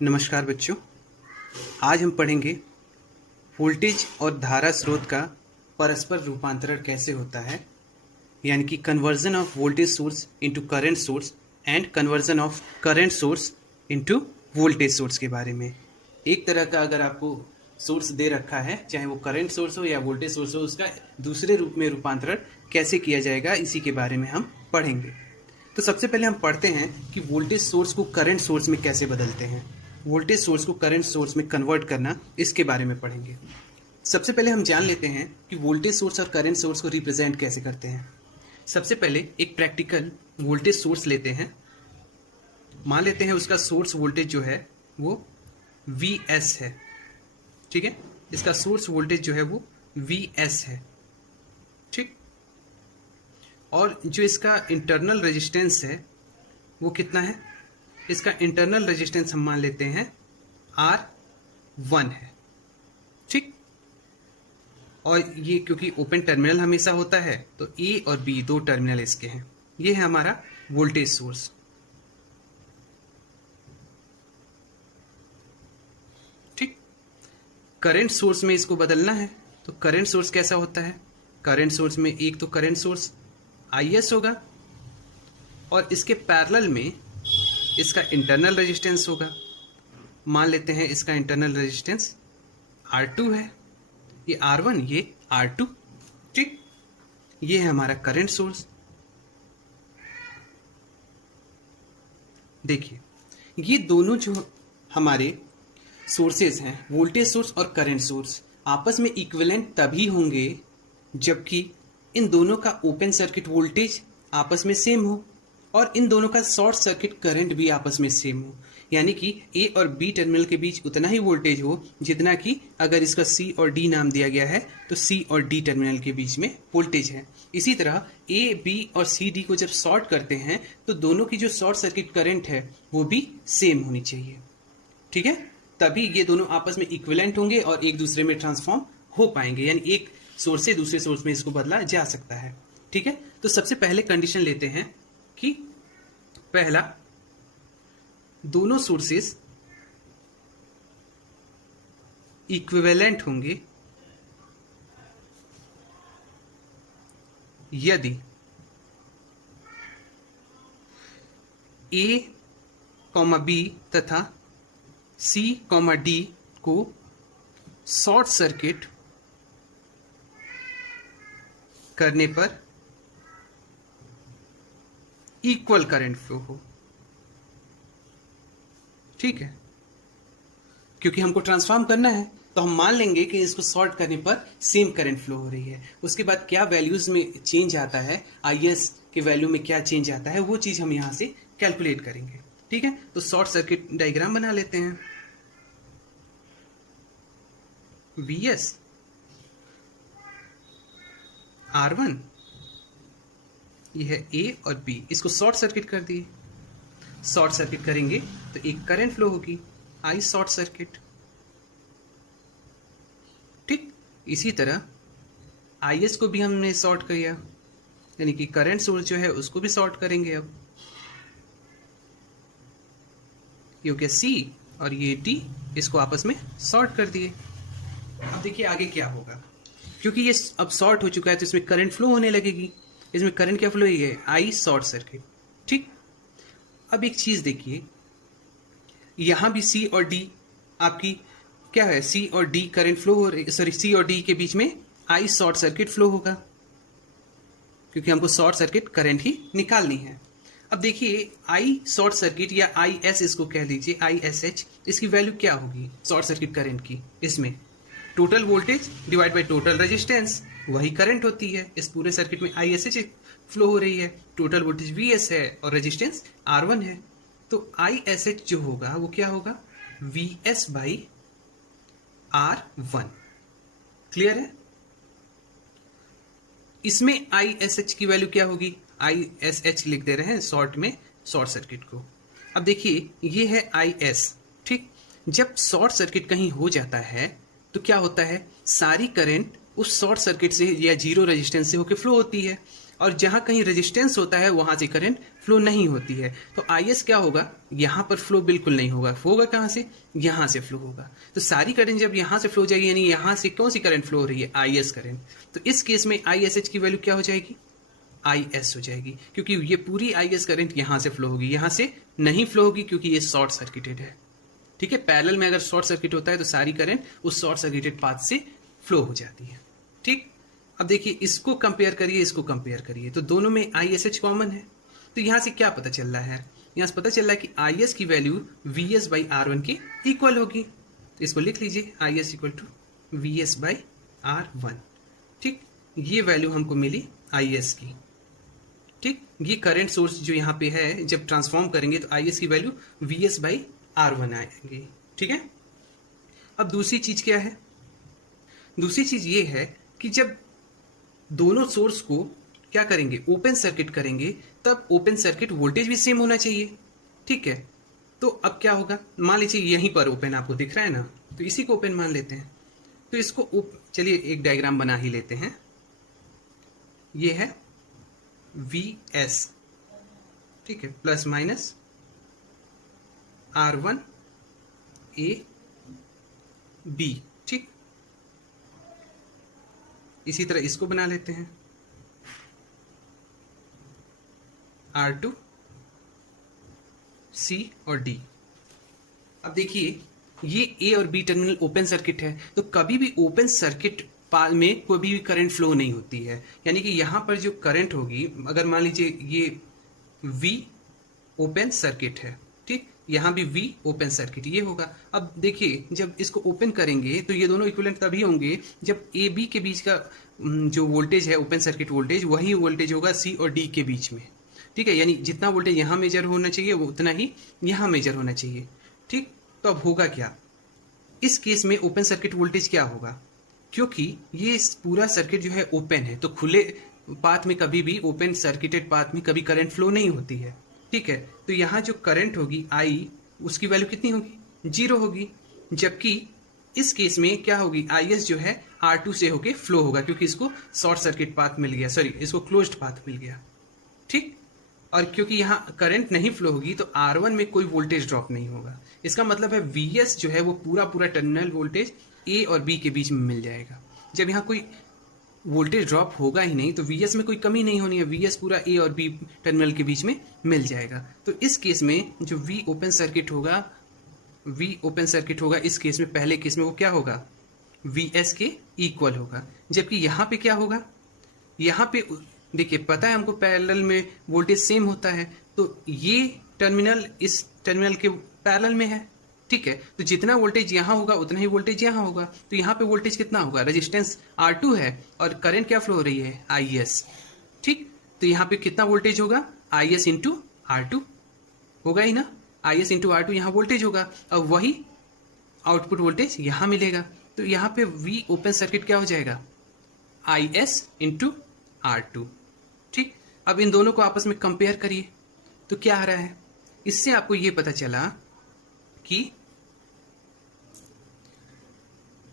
नमस्कार बच्चों। आज हम पढ़ेंगे वोल्टेज और धारा स्रोत का परस्पर रूपांतरण कैसे होता है, यानी कि conversion of voltage source into current source and conversion of current source into voltage source के बारे में। एक तरह का अगर आपको सोर्स दे रखा है, चाहे वो करंट सोर्स हो या वोल्टेज सोर्स हो, उसका दूसरे रूप में रूपांतरण कैसे किया जाएगा, इसी के बारे में हम पढ़ेंगे। तो सबसे पहले हम पढ़ते हैं कि वोल्टेज सोर्स को करंट सोर्स में कैसे बदलते हैं। वोल्टेज सोर्स को करंट सोर्स में कन्वर्ट करना, इसके बारे में पढ़ेंगे। सबसे पहले हम जान लेते हैं कि वोल्टेज सोर्स और करंट सोर्स को रिप्रेजेंट कैसे करते हैं। सबसे पहले एक प्रैक्टिकल वोल्टेज सोर्स लेते हैं। मान लेते हैं उसका सोर्स वोल्टेज जो है वो Vs है, ठीक है। इसका सोर्स वोल्टेज जो है वो Vs है, ठीक। और जो इसका इंटरनल रेजिस्टेंस है वो कितना है? इसका इंटरनल रेजिस्टेंस हम मान लेते हैं R1 है, ठीक। और ये क्योंकि ओपन टर्मिनल हमेशा होता है तो A और B दो टर्मिनल इसके हैं। ये है हमारा वोल्टेज सोर्स, ठीक। करंट सोर्स में इसको बदलना है तो करंट सोर्स कैसा होता है? करंट सोर्स में एक तो करंट सोर्स Is होगा और इसके पैरेलल में इसका इंटरनल रेजिस्टेंस होगा। मान लेते हैं इसका इंटरनल रेजिस्टेंस R2 है, ये R1, ये R2, ठीक। ये है हमारा करंट सोर्स। देखिए, ये दोनों जो हमारे सोर्सेज हैं, वोल्टेज सोर्स और करंट सोर्स, आपस में इक्विवेलेंट तभी होंगे जबकि इन दोनों का ओपन सर्किट वोल्टेज आपस में सेम हो और इन दोनों का शॉर्ट सर्किट करंट भी आपस में सेम हो। यानी कि ए और बी टर्मिनल के बीच उतना ही वोल्टेज हो जितना कि अगर इसका सी और डी नाम दिया गया है तो सी और डी टर्मिनल के बीच में वोल्टेज है। इसी तरह ए, बी और सी, डी को जब शॉर्ट करते हैं तो दोनों की जो शॉर्ट सर्किट करंट है वो भी सेम होनी चाहिए, ठीक है। तभी ये दोनों आपस में इक्विवेलेंट होंगे और एक दूसरे में ट्रांसफॉर्म हो पाएंगे, यानी एक सोर्स से दूसरे सोर्स में इसको बदला जा सकता है, ठीक है। तो सबसे पहले कंडीशन लेते हैं कि पहला, दोनों सोर्सेस इक्विवेलेंट होंगे यदि ए कॉमा बी तथा सी कॉमा डी को शॉर्ट सर्किट करने पर इक्वल करंट फ्लो हो, ठीक है। क्योंकि हमको ट्रांसफॉर्म करना है तो हम मान लेंगे कि इसको शॉर्ट करने पर सेम करंट फ्लो हो रही है। उसके बाद क्या वैल्यूज में चेंज आता है, Is के वैल्यू में क्या चेंज आता है, वो चीज हम यहां से कैलकुलेट करेंगे, ठीक है। तो शॉर्ट सर्किट डायग्राम बना लेते हैं। Vs R1, ये है A और B, इसको शॉर्ट सर्किट कर दिए। शॉर्ट सर्किट करेंगे तो एक करंट फ्लो होगी, I शॉर्ट सर्किट, ठीक। इसी तरह Is को भी हमने शॉर्ट किया, यानी कि करंट सोर्स जो है उसको भी शॉर्ट करेंगे। अब ये हो गया C और ये D, इसको आपस में शॉर्ट कर दिए। अब देखिए आगे क्या होगा, क्योंकि ये अब शॉर्ट हो चुका है तो इसमें करंट फ्लो होने लगेगी। इसमें करंट क्या फ्लो है? I शॉर्ट सर्किट, ठीक। अब एक चीज देखिए, यहां भी C और D आपकी क्या है? C और D करंट फ्लो हो रही, सॉरी C और D के बीच में I शॉर्ट सर्किट फ्लो होगा, क्योंकि हमको शॉर्ट सर्किट करंट ही निकालनी है। अब देखिए I शॉर्ट सर्किट या IS इसको कह लीजिए, ISH, इसकी वैल्यू क्या होगी शॉर्ट सर्किट करंट की? इसमें total voltage divide by total resistance, वही करंट होती है। इस पूरे सर्किट में ISH फ्लो हो रही है, टोटल वोल्टेज Vs है और रेजिस्टेंस R1 है। तो ISH जो होगा वो क्या होगा? Vs by R1। क्लियर है? इसमें ISH की वैल्यू क्या होगी? ISH लिख दे रहे हैं शॉर्ट में, शॉर्ट सर्किट को। अब देखिए ये है IS, ठीक। जब शॉर्ट सर्किट कहीं हो जाता है तो क्या होता है? सारी करंट उस शॉर्ट सर्किट से या जीरो रेजिस्टेंस से होकर फ्लो होती है। और जहां कहीं रेजिस्टेंस होता है वहां से करंट फ्लो नहीं होती है। तो आईएस क्या होगा, यहां पर फ्लो बिल्कुल नहीं होगा। होगा कहां से, यहां से फ्लो होगा। तो सारी करंट जब यहां से फ्लो हो जाएगी, यानी यहां से कौन सी करंट फ्लो हो रही है, आईएस करंट। तो इस केस में आईएसएच की वैल्यू क्या हो जाएगी, आईएस हो जाएगी, क्योंकि ये पूरी आईएस करंट यहां से फ्लो होगी, यहां से नहीं फ्लो होगी क्योंकि ये शॉर्ट सर्किटेड है। ठीक है, पैरेलल में अगर शॉर्ट सर्किट होता है तो सारी करंट उस शॉर्ट सर्किटेड पाथ से फ्लो हो जाती है। ठीक, अब देखिए इसको कंपेयर करिए, इसको कंपेयर करिए, तो दोनों में आईएसएच कॉमन है। तो यहां से क्या पता चल रहा है, यहां से पता चल रहा है कि आईएस की value VS by are one के इक्वल होगी। तो इसको लिख लीजिए, IS equal to VS by are one. ठीक, ये वैल्यू हमको मिली आईएस की। ठीक, ये करंट सोर्स जो यहाँ पे है, जब ट्रांसफॉर्म करेंगे तो आईएस की value VS by are one आएंगे। ठीक है, अब दूसरी चीज क्या है, दूसरी चीज ये है कि जब दोनों सोर्स को क्या करेंगे, ओपन सर्किट करेंगे, तब ओपन सर्किट वोल्टेज भी सेम होना चाहिए। ठीक है, तो अब क्या होगा, मान लीजिए यहीं पर ओपन आपको दिख रहा है ना, तो इसी को ओपन मान लेते हैं। तो इसको चलिए एक डायग्राम बना ही लेते हैं। ये है VS, ठीक है, plus minus R1 A B। ठीक, इसी तरह इसको बना लेते हैं, R2 C और D। अब देखिए ये A और B टर्मिनल ओपन सर्किट है, तो कभी भी ओपन सर्किट में कोई भी करंट फ्लो नहीं होती है। यानी कि यहां पर जो करंट होगी, अगर मान लीजिए ये V ओपन सर्किट है, ठीक, यहां भी V ओपन सर्किट ये होगा। अब देखिए जब इसको ओपन करेंगे तो ये दोनों इक्विवेलेंट तभी होंगे जब A B के बीच का जो वोल्टेज है ओपन सर्किट वोल्टेज, वही वोल्टेज होगा C और D के बीच में। ठीक है, यानी जितना वोल्टेज यहां मेजर होना चाहिए वो उतना ही यहां मेजर होना चाहिए। ठीक, तो अब होगा क्या, इस केस में ओपन सर्किट वोल्टेज क्या होगा, क्योंकि ये पूरा सर्किट जो है ओपन है, तो खुले पाथ में कभी भी, ओपन सर्किटेड पाथ में कभी करंट फ्लो नहीं होती है। ठीक है, तो यहाँ जो करंट होगी आई, उसकी वैल्यू कितनी होगी, 0 होगी। जबकि इस केस में क्या होगी, आईएस जो है R2 से होके फ्लो होगा, क्योंकि इसको शॉर्ट सर्किट पाथ मिल गया, सॉरी इसको क्लोज्ड पाथ मिल गया। ठीक, और क्योंकि यहाँ करंट नहीं फ्लो होगी तो R1 में कोई वोल्टेज ड्रॉप नहीं होगा। इसका मतलब है VS जो है वो पूरा पूरा टर्मिनल वोल्टेज A और B के बीच में मिल जाएगा। जब यहाँ कोई वोल्टेज ड्रॉप होगा ही नहीं तो VS में कोई कमी नहीं होनी है, VS पूरा A और B टर्मिनल के बीच में मिल जाएगा। तो इस केस में जो V ओपन सर्किट होगा, इस केस में, पहले केस में वो क्या होगा, VS के इक्वल होगा। जबकि यहाँ पे क्या होगा, यहाँ पे देखिए पता है हमको पैरेलल में वोल्टेज सेम होता है, तो ये टर्मिनल इस टर्मिनल के पैरेलल में है। ठीक है, तो जितना वोल्टेज यहाँ होगा उतना ही वोल्टेज यहाँ होगा। तो यहाँ पे वोल्टेज कितना होगा, रेजिस्टेंस R2 है और करंट क्या फ्लो हो रही है, IS। ठीक, तो यहाँ पे कितना वोल्टेज होगा, IS इंटू R2 होगा ही ना, IS इंटू R2 यहाँ वोल्टेज होगा, और वही आउटपुट वोल्टेज यहाँ मिलेगा। तो यहाँ पे V ओपन सर्किट क्या हो जाएगा, IS इंटू R2। ठीक, अब इन दोनों को आपस में कंपेयर करिए तो क्या आ रहा है, इससे आपको ये पता चला कि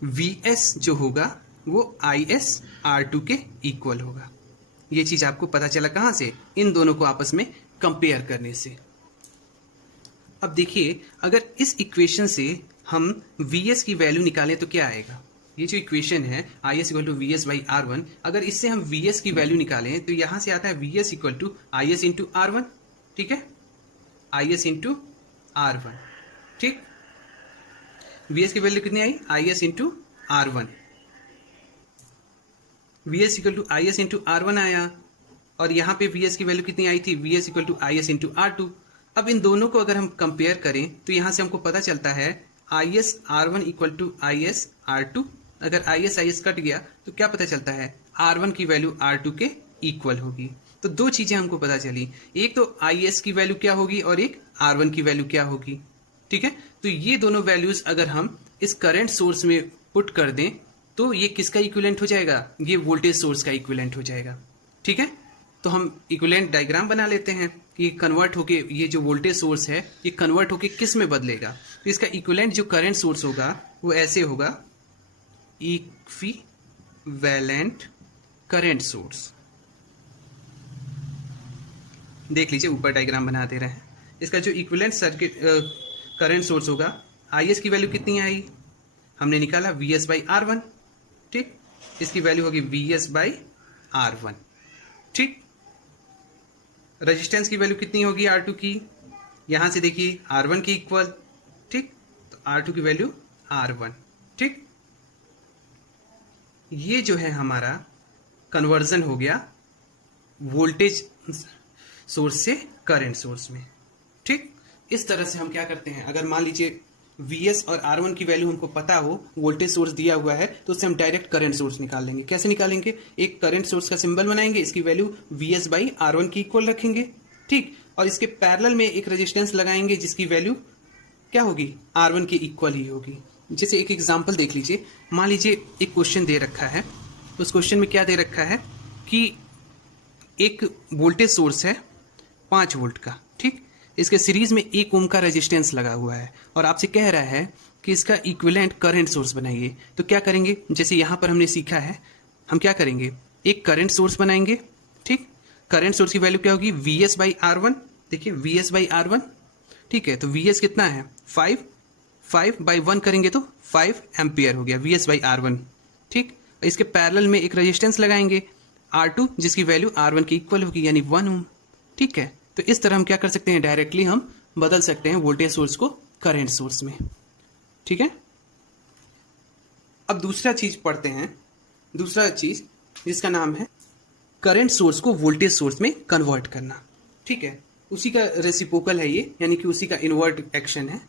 VS जो होगा वो IS R2 के इक्वल होगा। ये चीज आपको पता चला कहां से, इन दोनों को आपस में कंपेयर करने से। अब देखिए अगर इस इक्वेशन से हम VS की वैल्यू निकालें तो क्या आएगा, ये जो इक्वेशन है IS equal to VS by R1, अगर इससे हम VS की वैल्यू निकालें तो यहां से आता है VS equal to IS into R1। ठीक है, IS इंटू R1। ठीक, VS की वैल्यू कितनी आई, IS into R1, VS equal to IS into R1 आया, और यहाँ पे VS की वैल्यू कितनी आई थी, VS equal to IS into R2। अब इन दोनों को अगर हम कंपेयर करें तो यहाँ से हमको पता चलता है IS R1 equal to IS R2। अगर IS कट गया तो क्या पता चलता है, R1 की वैल्यू R2 के इक्वल होगी। तो दो चीजें हमको पता चली, एक तो IS की वैल्यू क्या होगी और एक R1 की वैल्यू क्या होगी। ठीक है, तो ये दोनों वैल्यूज अगर हम इस करंट सोर्स में पुट कर दें तो ये किसका इक्विवेलेंट हो जाएगा, ये वोल्टेज सोर्स का इक्विवेलेंट हो जाएगा। ठीक है, तो हम इक्विवेलेंट डायग्राम बना लेते हैं कि कन्वर्ट होके ये जो वोल्टेज सोर्स है ये कन्वर्ट होके किस में बदलेगा। तो इसका इक्विवेलेंट जो करंट सोर्स होगा वो ऐसे होगा, इक्विवेलेंट करंट सोर्स। देख लीजिए, ऊपर डायग्राम बना दे रहे हैं। इसका जो इक्विवेलेंट सर्किट करंट सोर्स होगा, आई एस की वैल्यू कितनी आई, हमने निकाला V S by are one. ठीक, इसकी वैल्यू होगी V S by are one. ठीक, रेजिस्टेंस की वैल्यू कितनी होगी आर टू की, यहां से देखिए आर वन की इक्वल। ठीक, तो आर टू की वैल्यू आर वन। ठीक, ये जो है हमारा कन्वर्जन हो गया वोल्टेज सोर्स से करंट सोर्स में। ठीक, इस तरह से हम क्या करते हैं, अगर मान लीजिए Vs और R1 की वैल्यू हमको पता हो, वोल्टेज सोर्स दिया हुआ है, तो उससे हम डायरेक्ट करंट सोर्स निकाल लेंगे। कैसे निकालेंगे, एक करंट सोर्स का सिंबल बनाएंगे, इसकी वैल्यू Vs बाई R1 की इक्वल रखेंगे। ठीक, और इसके पैरेलल में एक रेजिस्टेंस लगाएंगे जिसकी वैल्यू क्या होगी, R1 की इक्वल ही होगी। जैसे एक एग्जाम्पल देख लीजिए, मान लीजिए एक क्वेश्चन दे रखा है, उस क्वेश्चन में क्या दे रखा है कि एक वोल्टेज सोर्स है 5 वोल्ट का। ठीक, इसके सीरीज में 1 ओम का रेजिस्टेंस लगा हुआ है और आपसे कह रहा है कि इसका इक्विवेलेंट करंट सोर्स बनाइए। तो क्या करेंगे, जैसे यहां पर हमने सीखा है, हम क्या करेंगे, एक करंट सोर्स बनाएंगे। ठीक, करंट सोर्स की वैल्यू क्या होगी, V S by are one. देखिए v S by are one. ठीक है, तो वी एस कितना है 5 बाई 1 करेंगे तो 5 एम्पियर हो गया V S by are one. ठीक, इसके पैरेलल में एक रेजिस्टेंस लगाएंगे R2 जिसकी वैल्यू R1 की इक्वल होगी, यानी 1 ओम। ठीक है, तो इस तरह हम क्या कर सकते हैं, डायरेक्टली हम बदल सकते हैं वोल्टेज सोर्स को करंट सोर्स में। ठीक है, अब दूसरा चीज पढ़ते हैं, दूसरा चीज जिसका नाम है करंट सोर्स को वोल्टेज सोर्स में कन्वर्ट करना। ठीक है, उसी का रेसिप्रोकल है ये, यानी कि उसी का इनवर्ट एक्शन है।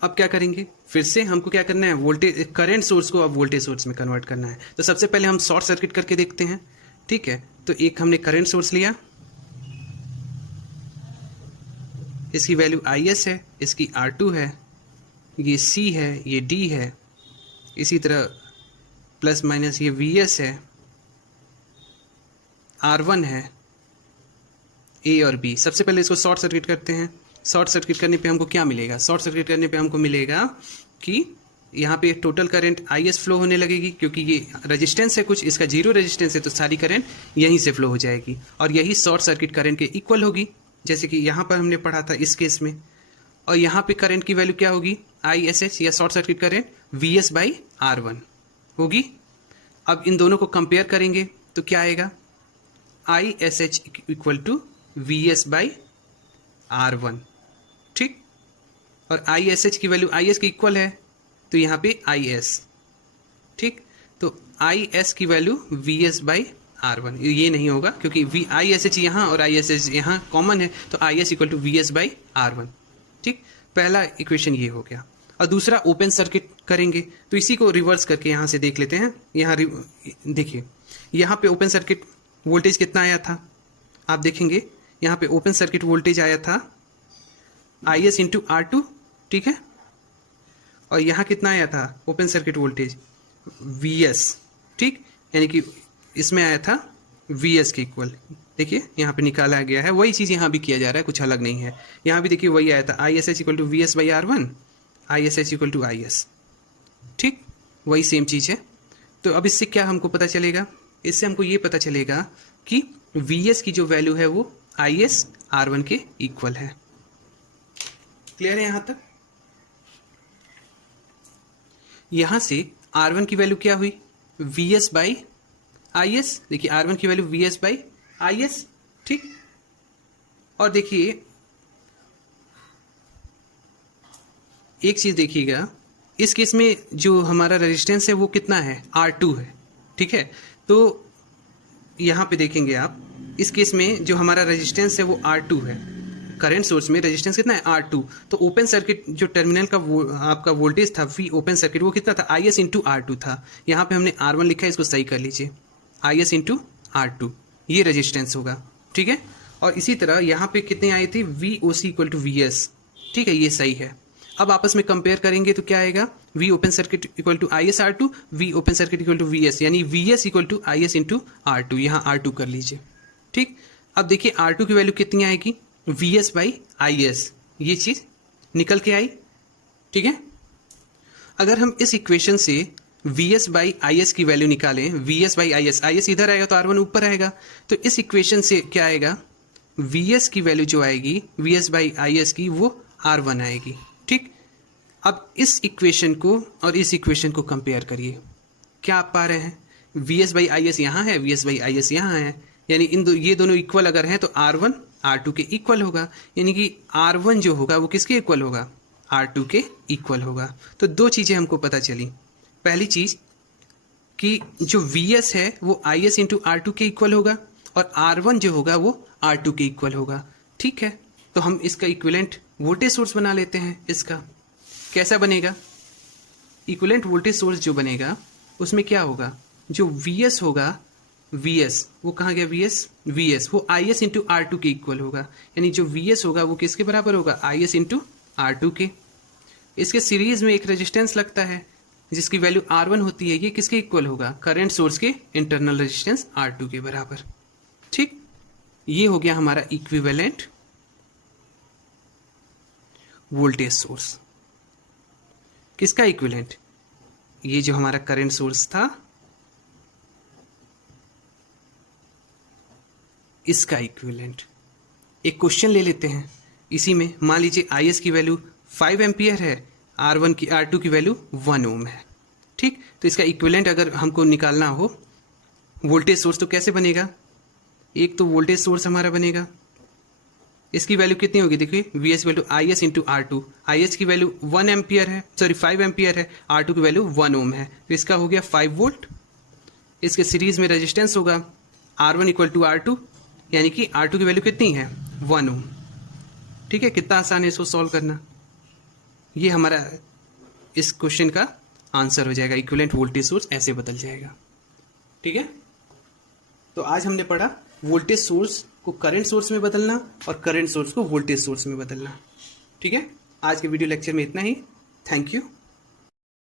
अब क्या करेंगे, फिर से हमको क्या करना है, वोल्टेज करंट सोर्स को अब वोल्टेज सोर्स में कन्वर्ट करना है। तो सबसे पहले हम शॉर्ट सर्किट करके देखते हैं। ठीक है, तो एक हमने करंट सोर्स लिया, इसकी वैल्यू IS है, इसकी R2 है, ये C है, ये D है, इसी तरह प्लस माइनस ये VS है, R1 है, A और B। सबसे पहले इसको शॉर्ट सर्किट करते हैं। शॉर्ट सर्किट करने पे हमको क्या मिलेगा, शॉर्ट सर्किट करने पे हमको मिलेगा कि यहाँ पे टोटल करंट IS फ्लो होने लगेगी, क्योंकि ये रेजिस्टेंस है कुछ, इसका जीरो रेजिस्टेंस है, तो सारी करंट यहीं से फ्लो हो जाएगी और यही शॉर्ट सर्किट करंट के इक्वल होगी, जैसे कि यहाँ पर हमने पढ़ा था इस केस में। और यहाँ पे करंट की वैल्यू क्या होगी, ISH या short circuit current VS by R1 होगी। अब इन दोनों को कंपेयर करेंगे तो क्या आएगा, ISH equal to VS by R1। ठीक, और ISH की वैल्यू IS की इक्वल है, तो यहाँ पे IS। ठीक, तो IS की वैल्यू VS बाई R1, ये नहीं होगा क्योंकि ISH यहाँ और ISH यहाँ कॉमन है, तो IS equal to VS by R1। ठीक, पहला इक्वेशन ये हो गया। और दूसरा ओपन सर्किट करेंगे, तो इसी को रिवर्स करके यहाँ से देख लेते हैं। यहाँ देखिए, यहाँ पे ओपन सर्किट वोल्टेज कितना आया था, आप देखेंगे यहाँ पे ओपन सर्किट वोल्टेज आया था IS इंटू R2। ठीक है, और यहाँ कितना आया था ओपन सर्किट वोल्टेज VS। ठीक, यानी कि इसमें आया था VS के इक्वल। देखिए यहाँ पे निकाला गया है, वही चीज़ यहाँ भी किया जा रहा है, कुछ अलग नहीं है। यहाँ भी देखिए वही आया था, ISH equal to VS by R1, ISH equal to IS। ठीक, वही सेम चीज़ है। तो अब इससे क्या हमको पता चलेगा, इससे हमको ये पता चलेगा कि VS की जो वैल्यू है वो IS R1 के इक्वल है। क्लियर है यहाँ तक। यहाँ से R1 की वैल्यू क्या हुई, VS बाई IS। देखिए R1 की वैल्यू VS बाई IS। ठीक, और देखिए एक चीज देखिएगा, इस केस में जो हमारा रेजिस्टेंस है वो कितना है, R2 है। ठीक है, तो यहाँ पे देखेंगे आप, इस केस में जो हमारा रेजिस्टेंस है वो R2 है, करंट सोर्स में रेजिस्टेंस कितना है R2। तो ओपन सर्किट जो टर्मिनल का आपका वोल्टेज था V ओपन सर्किट, वो कितना था, IS इंटू R2 था। यहाँ पे हमने R1 लिखा है, इसको सही कर लीजिए, IS इंटू R2, ये रेजिस्टेंस होगा। ठीक है, और इसी तरह यहाँ पे कितने आई थी, VOC इक्वल टू VS। ठीक है, ये सही है। अब आपस में कंपेयर करेंगे तो क्या आएगा, V open circuit equal to IS R2, V open circuit equal to VS, यानी VS equal to IS into R2, यहाँ R2 कर लीजिए। ठीक, अब देखिए R2 की वैल्यू कितनी आएगी, VS बाई IS, ये चीज़ निकल के आई। ठीक है, अगर हम इस इक्वेशन से VS बाई IS की वैल्यू निकालें, VS बाई IS, IS इधर आएगा तो R1 ऊपर आएगा, तो इस इक्वेशन से क्या आएगा, Vs की वैल्यू जो आएगी Vs बाई Is की वो R1 आएगी। ठीक, अब इस इक्वेशन को और इस इक्वेशन को कंपेयर करिए। क्या आप पा रहे हैं? Vs बाई Is यहाँ है, Vs बाई Is यहाँ है, यानी ये दोनों इक्वल अगर हैं तो R1 R2 के इक्वल होगा, यानी कि R1 जो होगा वो किसके इक्वल होगा? R2 के इक्वल होगा। तो दो चीज़ें हमको पता चली। पहली चीज़ कि जो Vs है वो Is इंटू R2 के इक्वल होगा और R1 जो होगा वो R2 के इक्वल होगा। ठीक है, तो हम इसका इक्विवेलेंट वोल्टेज सोर्स बना लेते हैं। इसका कैसा बनेगा? इक्विवेलेंट वोल्टेज सोर्स जो बनेगा उसमें क्या होगा? जो Vs होगा, Vs वो कहाँ गया? Vs वो Is इंटू R2 के इक्वल होगा, यानी जो Vs होगा वो किसके बराबर होगा? Is इंटू R2 के। इसके सीरीज में एक रेजिस्टेंस लगता है जिसकी वैल्यू R1 होती है, ये किसके इक्वल होगा? करंट सोर्स के इंटरनल रेजिस्टेंस R2 के बराबर। ठीक, ये हो गया हमारा इक्विवेलेंट वोल्टेज सोर्स। किसका इक्विवेलेंट? ये जो हमारा करंट सोर्स था इसका इक्विवेलेंट। एक क्वेश्चन ले लेते हैं इसी में। मान लीजिए Is की वैल्यू 5 एम्पियर है, R2 की वैल्यू 1 ओम है। ठीक, तो इसका इक्विवेलेंट अगर हमको निकालना हो वोल्टेज सोर्स तो कैसे बनेगा? एक तो वोल्टेज सोर्स हमारा बनेगा, इसकी वैल्यू कितनी होगी? देखिए Vs value Is into R2, Is की वैल्यू 1 एम्पियर है, सॉरी 5 एम्पियर है, R2 की वैल्यू 1 ओम है, तो इसका हो गया 5 वोल्ट। इसके सीरीज में रेजिस्टेंस होगा R1 इक्वल टू R2, यानी कि R2 की वैल्यू कितनी है? 1 ओम। ठीक है, कितना आसान है इसको सॉल्व करना। ये हमारा इस क्वेश्चन का आंसर हो जाएगा। इक्विवेलेंट वोल्टेज सोर्स ऐसे बदल जाएगा। ठीक है, तो आज हमने पढ़ा वोल्टेज सोर्स को करंट सोर्स में बदलना और करंट सोर्स को वोल्टेज सोर्स में बदलना। ठीक है, आज के वीडियो लेक्चर में इतना ही। Thank you.